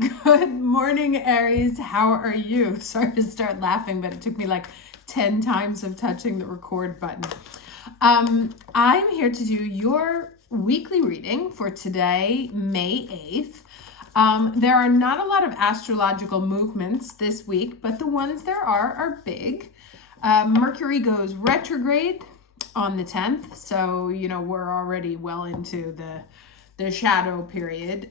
Good morning, Aries. How are you? Sorry to start laughing, but it took me like 10 times of touching the record button. I'm here to do your weekly reading for today, May 8th. There are not a lot of astrological movements this week, but the ones there are big. Mercury goes retrograde on the 10th, so we're already well into the shadow period.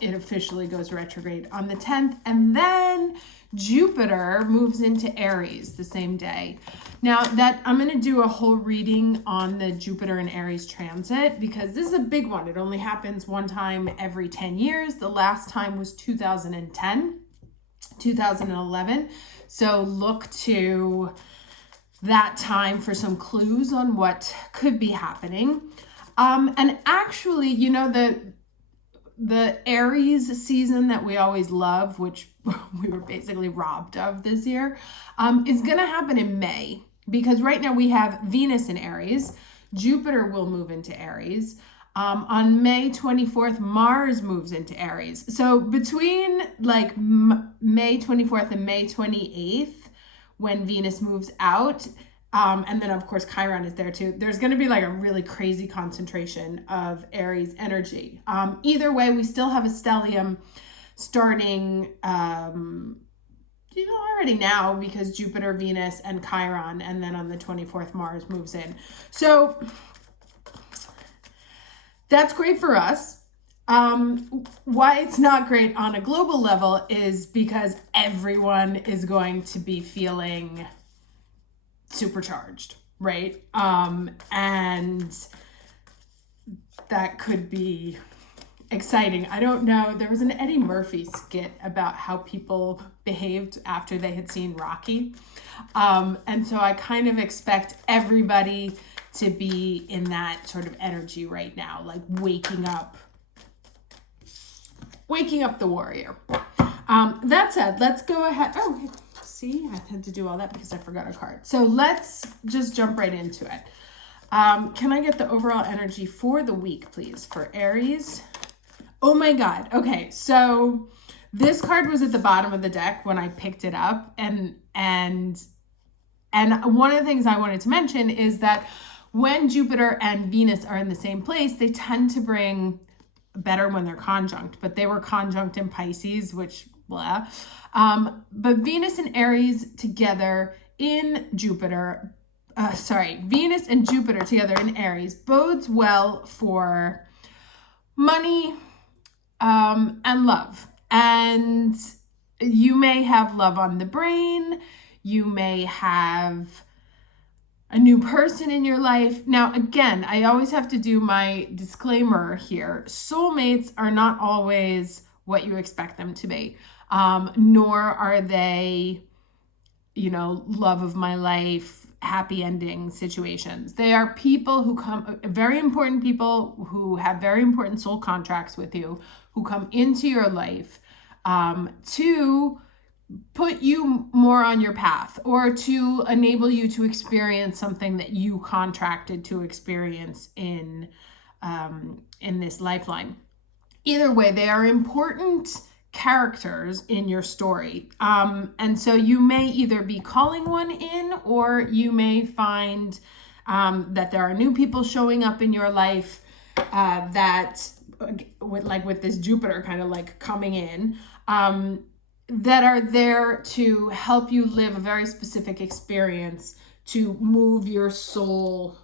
It officially goes retrograde on the 10th, and then Jupiter moves into Aries the same day. Now that I'm going to do a whole reading on the Jupiter and Aries transit because this is a big one. It only happens one time every 10 years. The last time was 2010, 2011. So look to that time for some clues on what could be happening. And actually, the Aries season that we always love, which we were basically robbed of this year, is going to happen in May because right now we have Venus in Aries. Jupiter will move into Aries. On May 24th, Mars moves into Aries. So between like May 24th and May 28th, when Venus moves out, and then of course Chiron is there too, there's going to be like a really crazy concentration of Aries energy. Either way, we still have a stellium starting already now because Jupiter, Venus, and Chiron, and then on the 24th Mars moves in. So that's great for us. Why it's not great on a global level is because everyone is going to be feeling supercharged, right? And that could be exciting. I don't know. There was an Eddie Murphy skit about how people behaved after they had seen Rocky. And so I kind of expect everybody to be in that sort of energy right now, like waking up the warrior. That said, let's go ahead. Oh, see, I had to do all that because I forgot a card. So let's just jump right into it. Can I get the overall energy for the week, please, for Aries? Oh my God. Okay, so this card was at the bottom of the deck when I picked it up, and one of the things I wanted to mention is that when Jupiter and Venus are in the same place, they tend to bring better when they're conjunct, but they were conjunct in Pisces, which blah. But Venus and Aries together in Jupiter, Venus and Jupiter together in Aries bodes well for money and love. And you may have love on the brain. You may have a new person in your life. Now, again, I always have to do my disclaimer here. Soulmates are not always what you expect them to be, nor are they, love of my life, happy ending situations. They are people who come, very important people who have very important soul contracts with you, who come into your life to put you more on your path or to enable you to experience something that you contracted to experience in this lifeline. Either way, they are important characters in your story. And so you may either be calling one in, or you may find that there are new people showing up in your life that with this Jupiter kind of like coming in, that are there to help you live a very specific experience to move your soul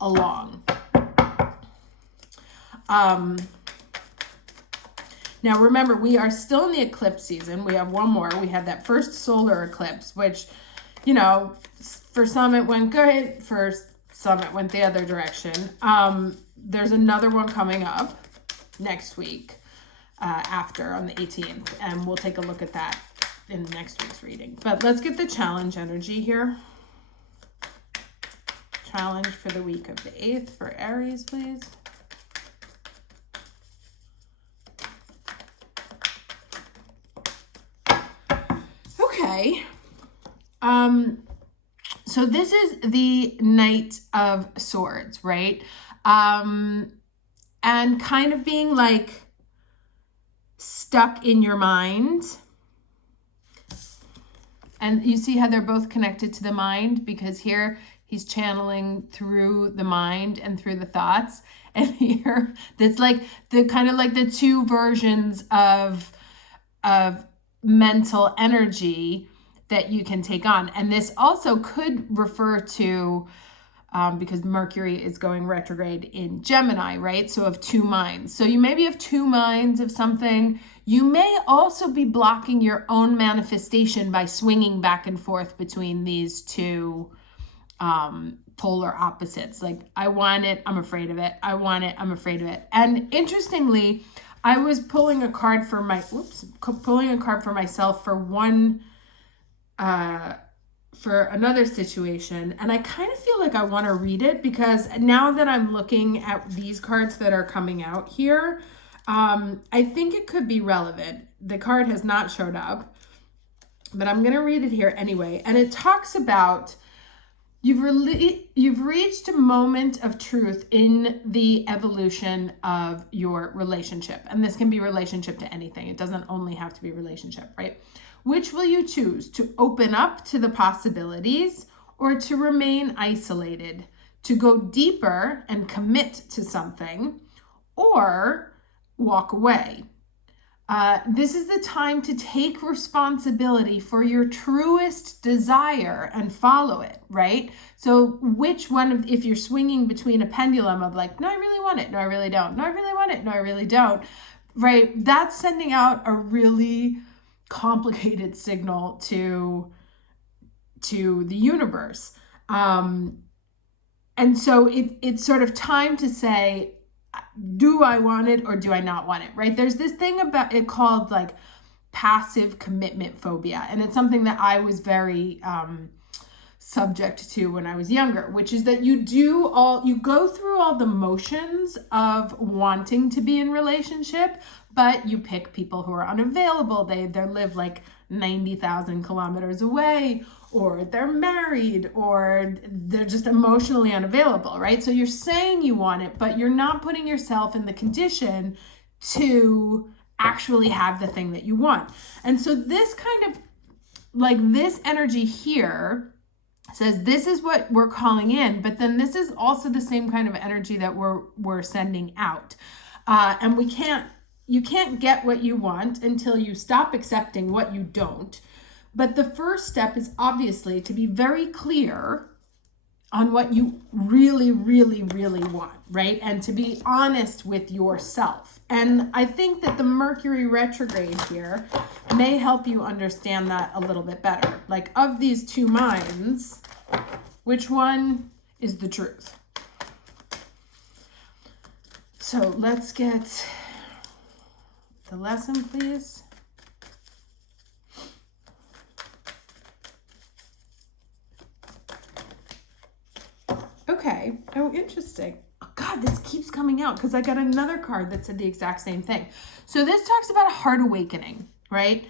along. Now remember, we are still in the eclipse season. We have one more. We had that first solar eclipse, which, for some it went good, for some it went the other direction. There's another one coming up next week. After on the 18th, and we'll take a look at that in next week's reading. But let's get the challenge energy here. Challenge for the week of the 8th for Aries, please. Okay. So this is the Knight of Swords, right? And kind of being like stuck in your mind. And you see how they're both connected to the mind, because here he's channeling through the mind and through the thoughts. And here that's like the kind of like the two versions of mental energy that you can take on. And this also could refer to, because Mercury is going retrograde in Gemini, right? So of two minds. So you maybe have two minds of something. You may also be blocking your own manifestation by swinging back and forth between these two polar opposites. Like, I want it, I'm afraid of it. I want it, I'm afraid of it. And interestingly, I was pulling a card for myself for one, for another situation. And I kind of feel like I want to read it, because now that I'm looking at these cards that are coming out here, I think it could be relevant. The card has not showed up, but I'm going to read it here anyway. And it talks about you've reached a moment of truth in the evolution of your relationship. And this can be relationship to anything. It doesn't only have to be relationship, right? Which will you choose? To open up to the possibilities, or to remain isolated, to go deeper and commit to something, or walk away? This is the time to take responsibility for your truest desire and follow it, right? So which one if you're swinging between a pendulum of like, no, I really want it, no, I really don't, no, I really want it, no, I really don't, right? That's sending out a really complicated signal to the universe. And so it's sort of time to say, do I want it or do I not want it, right? There's this thing about it called like passive commitment phobia. And it's something that I was very subject to when I was younger, which is that you go through all the motions of wanting to be in relationship, but you pick people who are unavailable. They live like 90,000 kilometers away, or they're married, or they're just emotionally unavailable, right? So you're saying you want it, but you're not putting yourself in the condition to actually have the thing that you want. And so this kind of like this energy here says this is what we're calling in, but then this is also the same kind of energy that we're sending out. And you can't get what you want until you stop accepting what you don't. But the first step is obviously to be very clear on what you really, really, really want, right? And to be honest with yourself. And I think that the Mercury retrograde here may help you understand that a little bit better. Like, of these two minds, which one is the truth? So let's get the lesson, please. Okay. Oh, interesting. Oh, God, this keeps coming out because I got another card that said the exact same thing. So this talks about a heart awakening, right?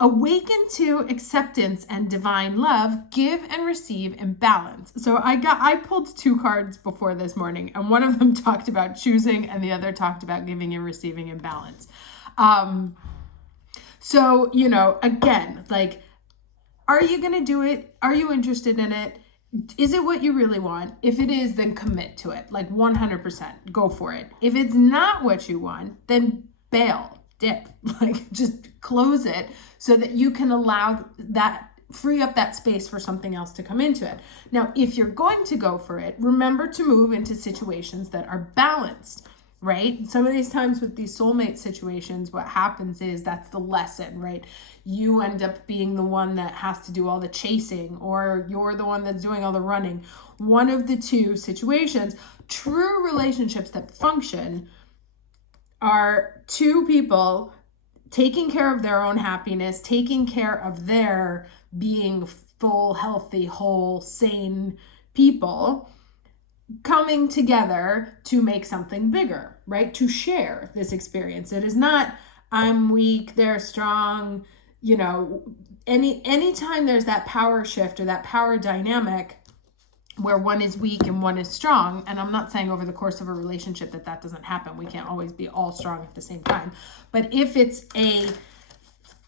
Awaken to acceptance and divine love, give and receive in balance. So I pulled two cards before this morning, and one of them talked about choosing and the other talked about giving and receiving in balance. So, again, like, are you going to do it? Are you interested in it? Is it what you really want? If it is, then commit to it, like 100%, go for it. If it's not what you want, then bail, dip, like just close it so that you can free up that space for something else to come into it. Now, if you're going to go for it, remember to move into situations that are balanced, right? Some of these times with these soulmate situations, what happens is that's the lesson, right? You end up being the one that has to do all the chasing, or you're the one that's doing all the running. One of the two situations. True relationships that function are two people taking care of their own happiness, taking care of their being full, healthy, whole, sane people, coming together to make something bigger, right? To share this experience. It is not, I'm weak, they're strong. Anytime there's that power shift or that power dynamic, where one is weak and one is strong. And I'm not saying over the course of a relationship that doesn't happen. We can't always be all strong at the same time. But if it's a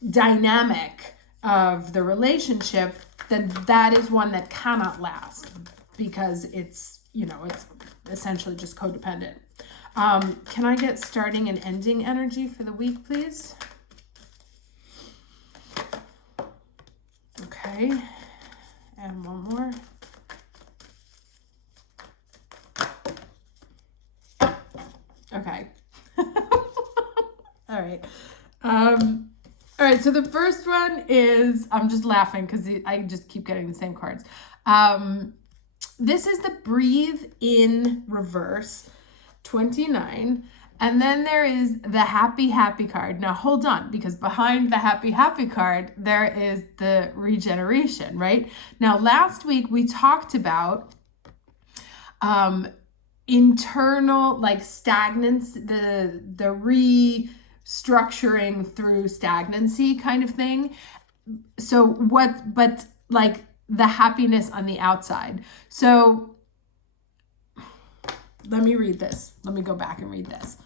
dynamic of the relationship, then that is one that cannot last because it's, it's essentially just codependent. Can I get starting and ending energy for the week, please? Okay. And one more. Okay. All right. All right. So the first one is, I'm just laughing because I just keep getting the same cards. This is the breathe in reverse, 29. And then there is the happy card. Now hold on, because behind the happy card, there is the regeneration, right? Now last week we talked about internal, like stagnancy, the restructuring through stagnancy kind of thing. So but like the happiness on the outside. So let me read this. Let me go back and read this.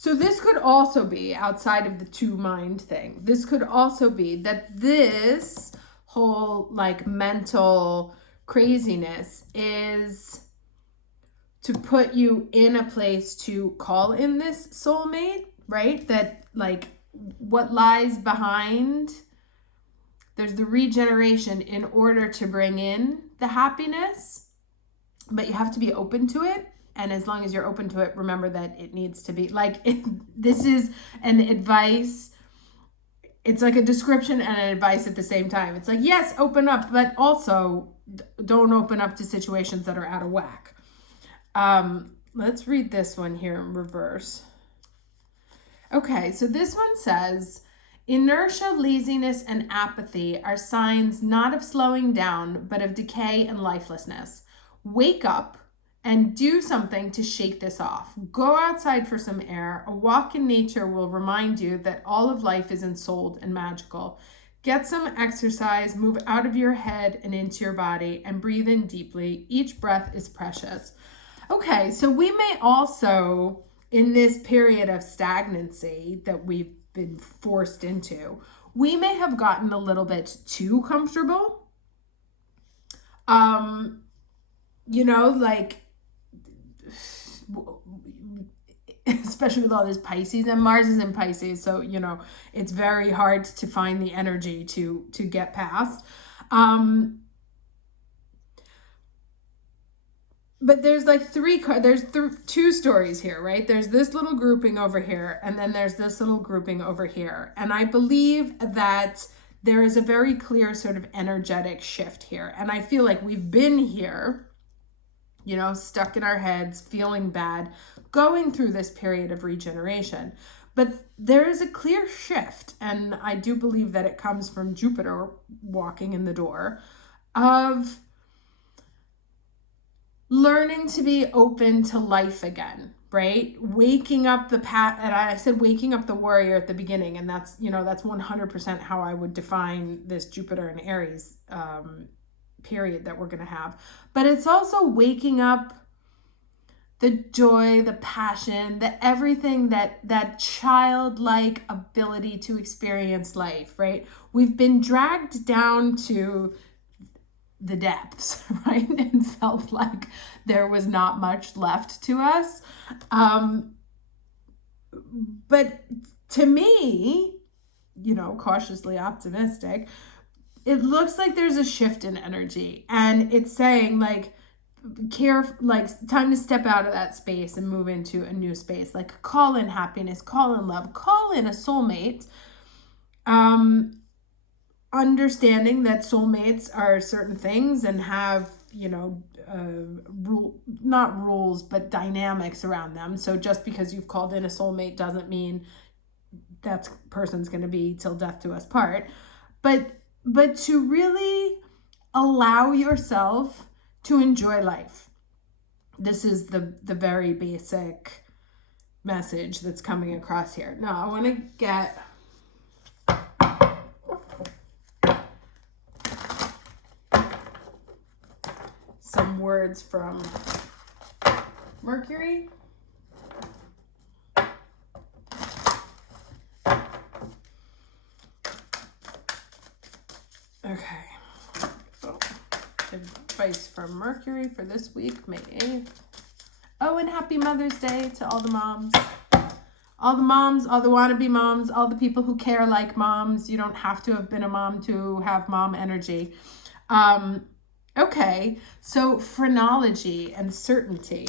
So this could also be, outside of the two mind thing, this could also be that this whole like mental craziness is to put you in a place to call in this soulmate, right? That like what lies behind, there's the regeneration in order to bring in the happiness, but you have to be open to it. And as long as you're open to it, remember that it needs to be like, this is an advice. It's like a description and an advice at the same time. It's like, yes, open up, but also don't open up to situations that are out of whack. Let's read this one here in reverse. Okay, so this one says, inertia, laziness, and apathy are signs not of slowing down, but of decay and lifelessness. Wake up and do something to shake this off. Go outside for some air. A walk in nature will remind you that all of life is ensouled and magical. Get some exercise, move out of your head and into your body, and breathe in deeply. Each breath is precious. Okay, so we may also, in this period of stagnancy that we've been forced into, we may have gotten a little bit too comfortable. Like, especially with all this Pisces, and Mars is in Pisces, so it's very hard to find the energy to get past. But there's like there's two stories here, right? There's this little grouping over here, and then there's this little grouping over here. And I believe that there is a very clear sort of energetic shift here. And I feel like we've been here, stuck in our heads, feeling bad, going through this period of regeneration. But there is a clear shift, and I do believe that it comes from Jupiter walking in the door, of learning to be open to life again, right? Waking up and I said waking up the warrior at the beginning, and that's 100% how I would define this Jupiter and Aries period that we're going to have. But it's also waking up the joy, the passion, the everything, that childlike ability to experience life, right? We've been dragged down to the depths, right? And felt like there was not much left to us. But to me, cautiously optimistic, it looks like there's a shift in energy, and it's saying like, time to step out of that space and move into a new space. Like, call in happiness, call in love, call in a soulmate. Understanding that soulmates are certain things and have, not rules, but dynamics around them. So just because you've called in a soulmate doesn't mean that person's going to be till death do us part. But to really allow yourself to enjoy life. This is the very basic message that's coming across here. Now, I want to get words from Mercury. Okay. So, advice from Mercury for this week, May 8th. Oh, and happy Mother's Day to all the moms. All the moms, all the wannabe moms, all the people who care like moms. You don't have to have been a mom to have mom energy. Okay, so phrenology and certainty.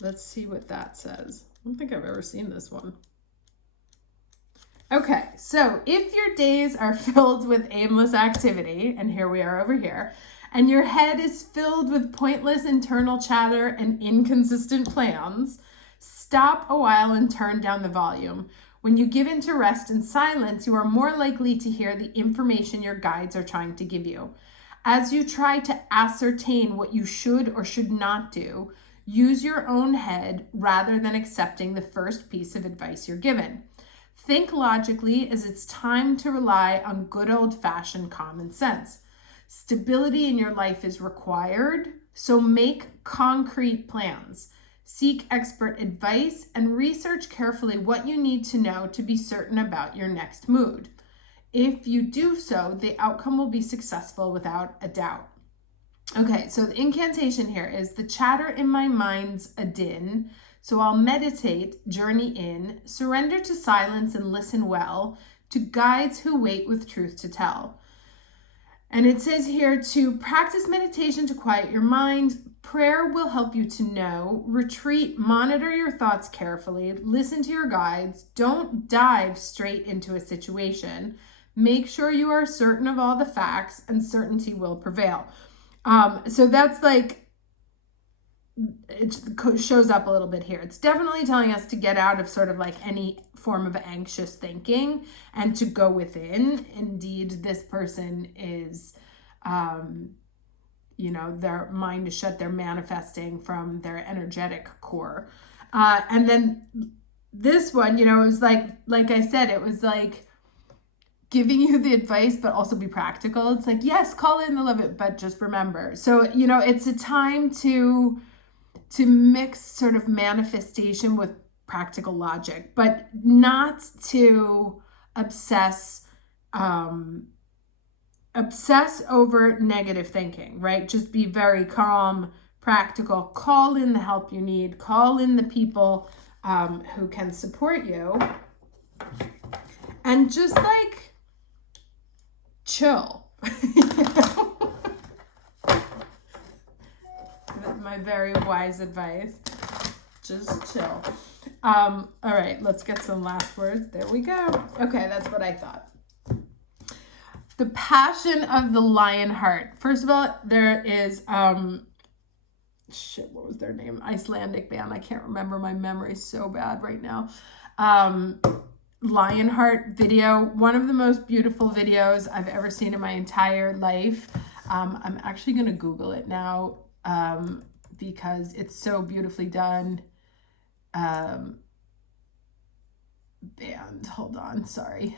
Let's see what that says. I don't think I've ever seen this one. Okay, so if your days are filled with aimless activity, and here we are over here, and your head is filled with pointless internal chatter and inconsistent plans, stop a while and turn down the volume. When you give in to rest and silence, you are more likely to hear the information your guides are trying to give you. As you try to ascertain what you should or should not do, use your own head rather than accepting the first piece of advice you're given. Think logically, as it's time to rely on good old-fashioned common sense. Stability in your life is required, so make concrete plans. Seek expert advice and research carefully what you need to know to be certain about your next mood. If you do so, the outcome will be successful without a doubt. Okay, so the incantation here is the chatter in my mind's a din. So I'll meditate, journey in, surrender to silence and listen well to guides who wait with truth to tell. And it says here to practice meditation to quiet your mind. Prayer will help you to know. Retreat, monitor your thoughts carefully. Listen to your guides. Don't dive straight into a situation. Make sure you are certain of all the facts, and certainty will prevail. So that's like, it shows up a little bit here. It's definitely telling us to get out of sort of like any form of anxious thinking and to go within. Indeed, this person is, their mind is shut. They're manifesting from their energetic core. And then this one, it was like I said, it was like giving you the advice, but also be practical. It's like, yes, call in the love it, but just remember. So, it's a time to mix sort of manifestation with practical logic, but not to obsess over negative thinking, right? Just be very calm, practical, call in the help you need, call in the people who can support you, and just like chill. My very wise advice. Just chill. All right, let's get some last words. There we go. Okay, that's what I thought. The passion of the lion heart. First of all, there is what was their name? Icelandic band. I can't remember. My memory's so bad right now. Lionheart video, one of the most beautiful videos I've ever seen in my entire life. I'm actually going to Google it now because it's so beautifully done. Band, hold on, sorry.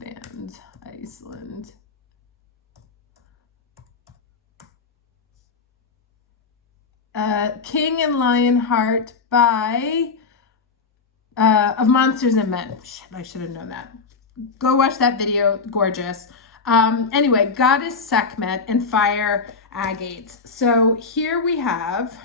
Band, Iceland. King and Lionheart by of Monsters and Men. Shit, I should have known that. Go watch that video. Gorgeous. Anyway, Goddess Sekhmet and Fire Agate. So here we have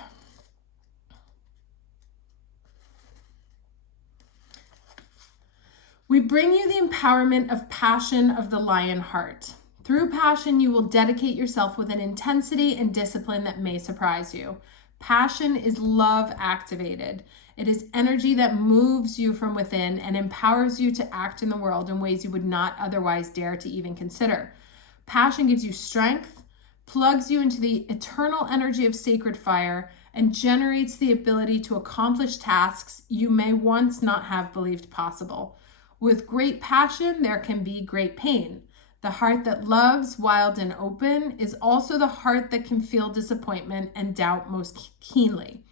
we bring you the empowerment of passion of the lion heart. Through passion, you will dedicate yourself with an intensity and discipline that may surprise you. Passion is love activated. It is energy that moves you from within and empowers you to act in the world in ways you would not otherwise dare to even consider. Passion gives you strength, plugs you into the eternal energy of sacred fire, and generates the ability to accomplish tasks you may once not have believed possible. With great passion, there can be great pain. The heart that loves, wild and open, is also the heart that can feel disappointment and doubt most keenly.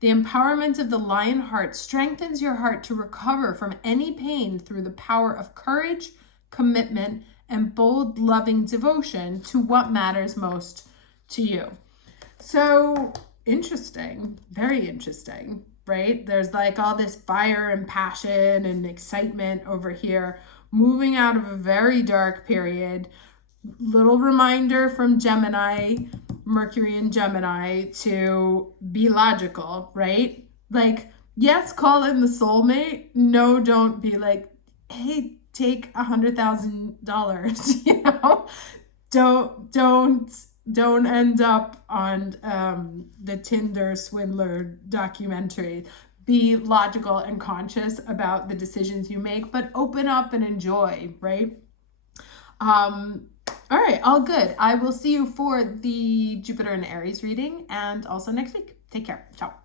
The empowerment of the lion heart strengthens your heart to recover from any pain through the power of courage, commitment, and bold, loving devotion to what matters most to you. So interesting, very interesting, right? There's like all this fire and passion and excitement over here, moving out of a very dark period. Little reminder from Gemini, Mercury and Gemini, to be logical, right? Like, yes, call in the soulmate. No, don't be like, hey, take $100,000, you know? Don't end up on the Tinder swindler documentary. Be logical and conscious about the decisions you make, but open up and enjoy, right? All right, all good. I will see you for the Jupiter and Aries reading and also next week. Take care. Ciao.